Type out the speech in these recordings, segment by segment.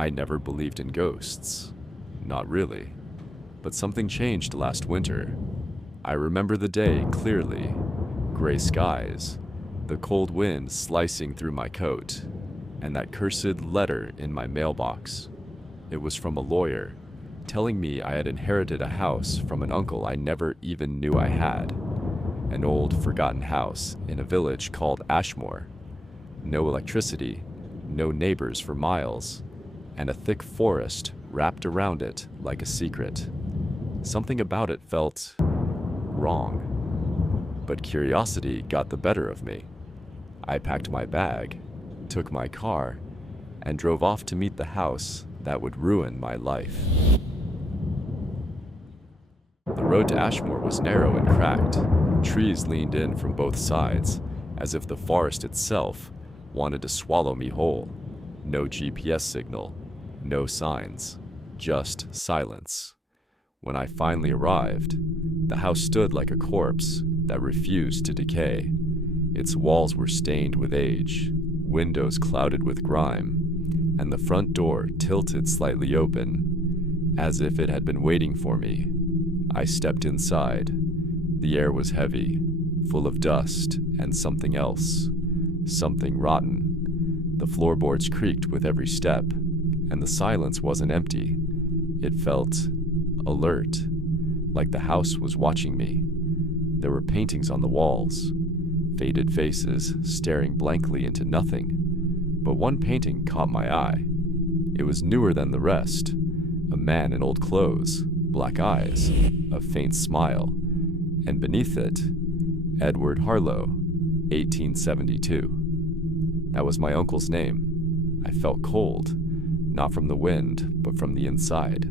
I never believed in ghosts. Not really. But something changed last winter. I remember the day clearly. Gray skies, the cold wind slicing through my coat, and that cursed letter in my mailbox. It was from a lawyer, telling me I had inherited a house from an uncle I never even knew I had. An old, forgotten house in a village called Ashmore. No electricity, no neighbors for miles, and a thick forest wrapped around it like a secret. Something about it felt wrong. But curiosity got the better of me. I packed my bag, took my car, and drove off to meet the house that would ruin my life. The road to Ashmore was narrow and cracked. Trees leaned in from both sides, as if the forest itself wanted to swallow me whole. No GPS signal, no signs, just silence. When I finally arrived, the house stood like a corpse that refused to decay. Its walls were stained with age, windows clouded with grime, and the front door tilted slightly open, as if it had been waiting for me. I stepped inside. The air was heavy, full of dust and something else, something rotten. The floorboards creaked with every step, and the silence wasn't empty. It felt alert, like the house was watching me. There were paintings on the walls, faded faces staring blankly into nothing. But one painting caught my eye. It was newer than the rest. A man in old clothes, black eyes, a faint smile, and beneath it, Edward Harlow, 1872. That was my uncle's name. I felt cold, not from the wind, but from the inside.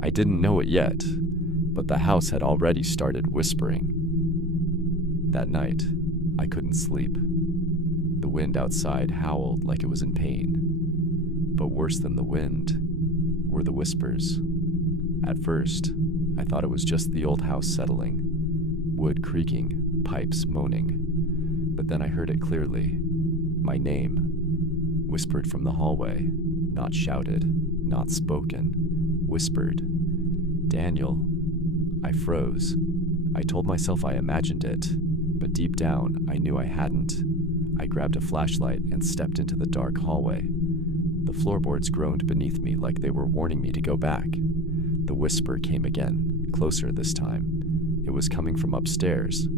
I didn't know it yet, but the house had already started whispering. That night, I couldn't sleep. The wind outside howled like it was in pain. But worse than the wind were the whispers. At first, I thought it was just the old house settling, wood creaking, pipes moaning. But then I heard it clearly. My name, whispered from the hallway, not shouted, not spoken, whispered. Daniel. I froze. I told myself I imagined it, but deep down, I knew I hadn't. I grabbed a flashlight and stepped into the dark hallway. The floorboards groaned beneath me like they were warning me to go back. The whisper came again, closer this time. It was coming from upstairs.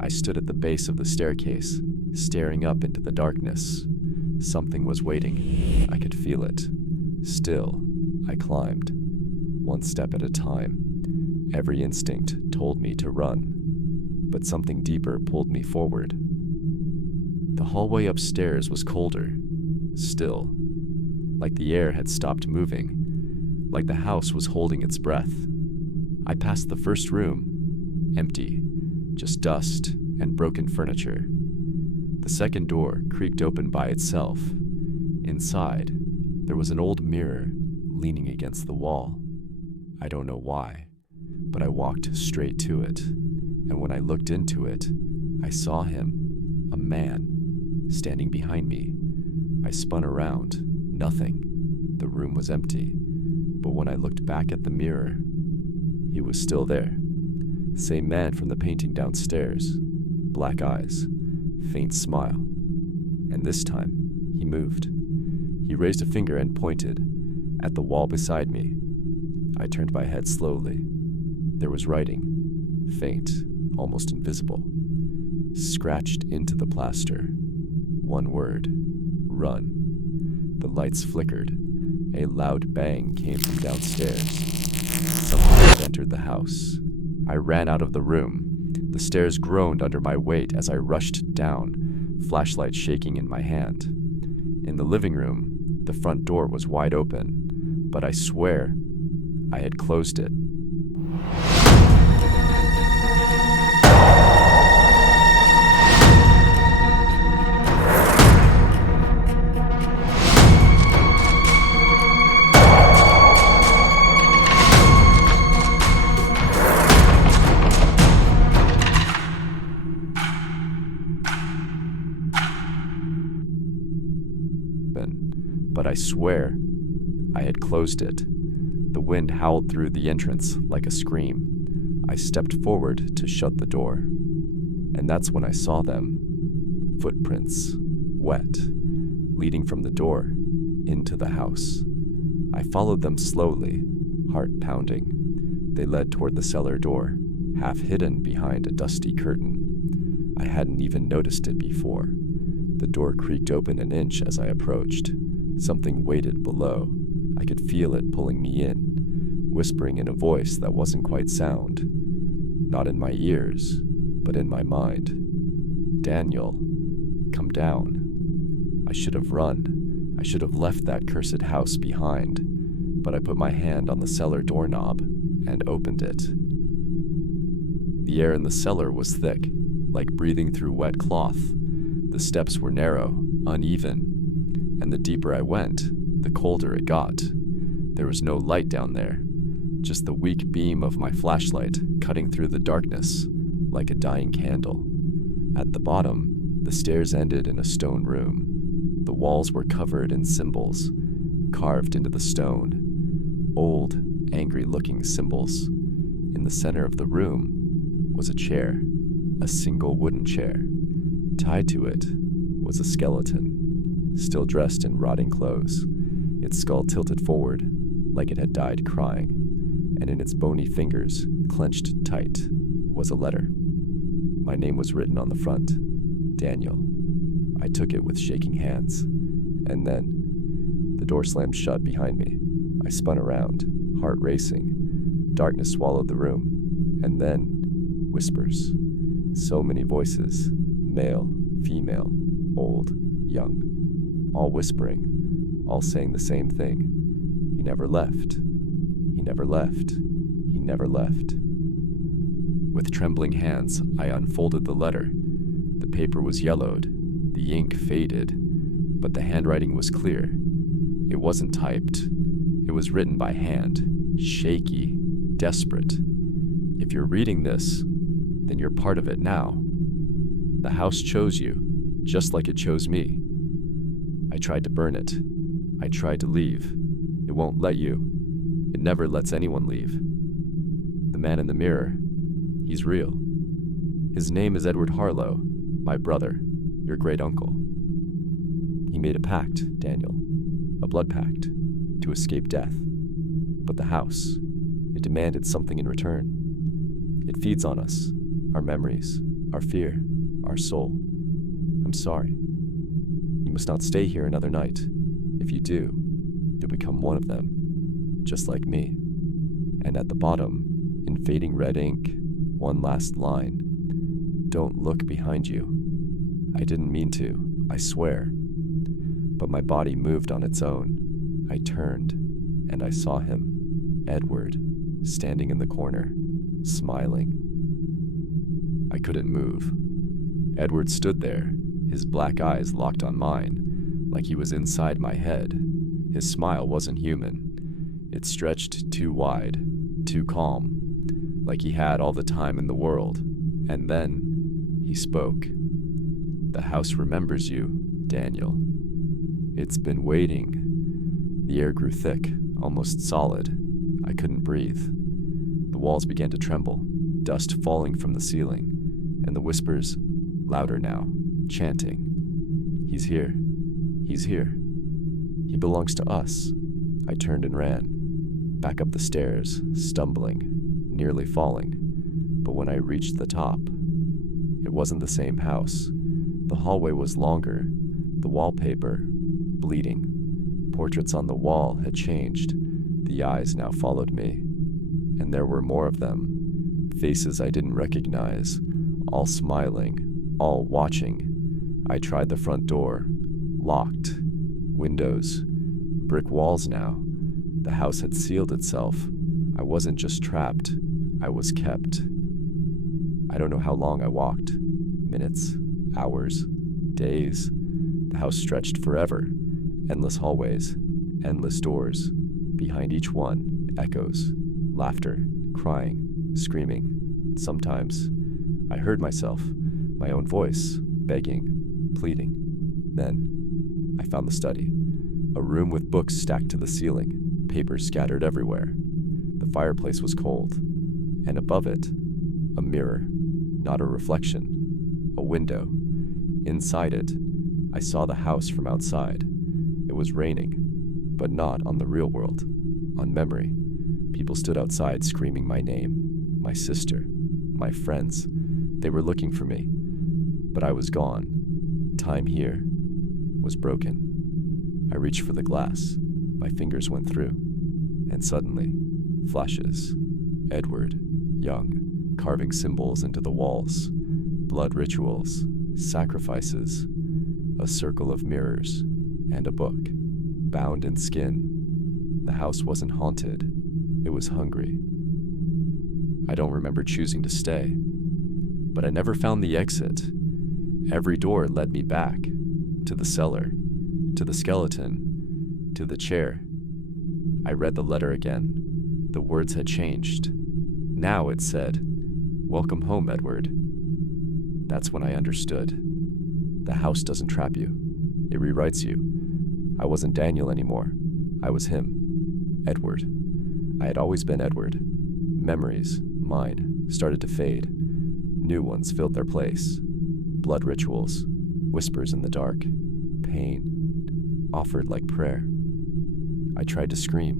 I stood at the base of the staircase, staring up into the darkness. Something was waiting. I could feel it. Still, I climbed, one step at a time. Every instinct told me to run, but something deeper pulled me forward. The hallway upstairs was colder, still, like the air had stopped moving, like the house was holding its breath. I passed the first room, empty, just dust and broken furniture. The second door creaked open by itself. Inside, there was an old mirror leaning against the wall. I don't know why, but I walked straight to it, and when I looked into it, I saw him, a man, standing behind me. I spun around, nothing. The room was empty, but when I looked back at the mirror, he was still there. Same man from the painting downstairs, black eyes, faint smile, and this time, he moved. He raised a finger and pointed at the wall beside me. I turned my head slowly. There was writing, faint, almost invisible, scratched into the plaster. One word, run. The lights flickered. A loud bang came from downstairs. Something had entered the house. I ran out of the room. The stairs groaned under my weight as I rushed down, flashlight shaking in my hand. In the living room, the front door was wide open, but I swear I had closed it. But I swear I had closed it. The wind howled through the entrance like a scream. I stepped forward to shut the door. And that's when I saw them. Footprints, wet, leading from the door into the house. I followed them slowly, heart pounding. They led toward the cellar door, half hidden behind a dusty curtain. I hadn't even noticed it before. The door creaked open an inch as I approached. Something waited below. I could feel it pulling me in, whispering in a voice that wasn't quite sound. Not in my ears, but in my mind. Daniel, come down. I should have run. I should have left that cursed house behind. But I put my hand on the cellar doorknob and opened it. The air in the cellar was thick, like breathing through wet cloth. The steps were narrow, uneven, and the deeper I went, the colder it got. There was no light down there, just the weak beam of my flashlight cutting through the darkness like a dying candle. At the bottom, the stairs ended in a stone room. The walls were covered in symbols, carved into the stone. Old, angry-looking symbols. In the center of the room was a chair, a single wooden chair. Tied to it was a skeleton, still dressed in rotting clothes, its skull tilted forward like it had died crying, and in its bony fingers, clenched tight, was a letter. My name was written on the front, Daniel. I took it with shaking hands, and then the door slammed shut behind me. I spun around, heart racing. Darkness swallowed the room, and then whispers. So many voices, male, female, old, young, all whispering, all saying the same thing. He never left. He never left. He never left. With trembling hands, I unfolded the letter. The paper was yellowed, the ink faded, but the handwriting was clear. It wasn't typed. It was written by hand, shaky, desperate. If you're reading this, then you're part of it now. The house chose you, just like it chose me. I tried to burn it. I tried to leave. It won't let you. It never lets anyone leave. The man in the mirror, he's real. His name is Edward Harlow, my brother, your great uncle. He made a pact, Daniel, a blood pact, to escape death. But the house, it demanded something in return. It feeds on us, our memories, our fear, our soul. I'm sorry. You must not stay here another night. If you do, you'll become one of them, just like me. And at the bottom, in fading red ink, one last line. Don't look behind you. I didn't mean to, I swear. But my body moved on its own. I turned, and I saw him, Edward, standing in the corner, smiling. I couldn't move. Edward stood there, his black eyes locked on mine, like he was inside my head. His smile wasn't human. It stretched too wide, too calm, like he had all the time in the world. And then he spoke. The house remembers you, Daniel. It's been waiting. The air grew thick, almost solid. I couldn't breathe. The walls began to tremble, dust falling from the ceiling, and the whispers, louder now, chanting. He's here. He's here. He belongs to us. I turned and ran, back up the stairs, stumbling, nearly falling. But when I reached the top, it wasn't the same house. The hallway was longer, the wallpaper, bleeding. Portraits on the wall had changed. The eyes now followed me, and there were more of them. Faces I didn't recognize, all smiling, all watching. I tried the front door, locked. Windows, brick walls now. The house had sealed itself. I wasn't just trapped, I was kept. I don't know how long I walked. Minutes, hours, days. The house stretched forever. Endless hallways, endless doors. Behind each one, echoes, laughter, crying, screaming. Sometimes, I heard myself, my own voice, begging, pleading. Then, I found the study, a room with books stacked to the ceiling. papers scattered everywhere. The fireplace was cold, and above it, a mirror, not a reflection, a window. Inside it, I saw the house from outside. It was raining, but not on the real world, on memory. People stood outside screaming my name, my sister, my friends. They were looking for me, but I was gone. Time here was broken. I reached for the glass. My fingers went through, and suddenly, flashes. Edward, young, carving symbols into the walls, blood rituals, sacrifices, a circle of mirrors, and a book, bound in skin. The house wasn't haunted, it was hungry. I don't remember choosing to stay, but I never found the exit. Every door led me back, to the cellar, to the skeleton, to the chair. I read the letter again. The words had changed. Now it said, "Welcome home, Edward." That's when I understood. The house doesn't trap you. It rewrites you. I wasn't Daniel anymore. I was him. Edward. I had always been Edward. Memories, mine, started to fade. New ones filled their place. Blood rituals, whispers in the dark, pain, offered like prayer. I tried to scream,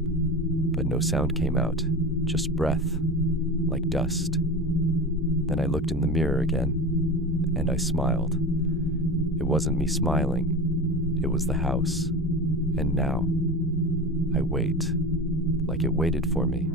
but no sound came out, just breath, like dust. Then I looked in the mirror again, and I smiled. It wasn't me smiling, it was the house. And now, I wait, like it waited for me.